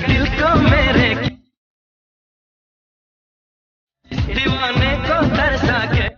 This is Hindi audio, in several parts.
दिल को मेरे दीवाने को तरसा के।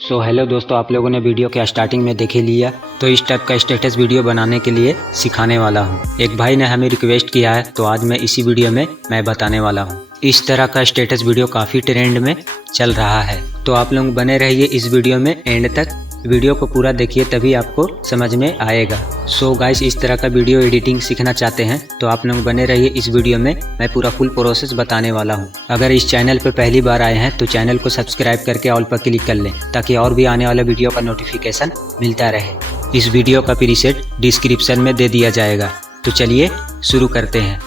सो हेलो दोस्तों, आप लोगों ने वीडियो के स्टार्टिंग में देख ही लिया, तो इस टाइप का स्टेटस वीडियो बनाने के लिए सिखाने वाला हूँ। एक भाई ने हमें रिक्वेस्ट किया है, तो आज मैं इसी वीडियो में मैं बताने वाला हूँ। इस तरह का स्टेटस वीडियो काफ़ी ट्रेंड में चल रहा है, तो आप लोग बने रहिए इस वीडियो में एंड तक। वीडियो को पूरा देखिए, तभी आपको समझ में आएगा। सो गाइस, इस तरह का वीडियो एडिटिंग सीखना चाहते हैं तो आप लोग बने रहिए इस वीडियो में, मैं पूरा फुल प्रोसेस बताने वाला हूं। अगर इस चैनल पे पहली बार आए हैं तो चैनल को सब्सक्राइब करके ऑल पर क्लिक कर लें, ताकि और भी आने वाला वीडियो का नोटिफिकेशन मिलता रहे। इस वीडियो का प्रीसेट डिस्क्रिप्शन में दे दिया जाएगा। तो चलिए शुरू करते हैं।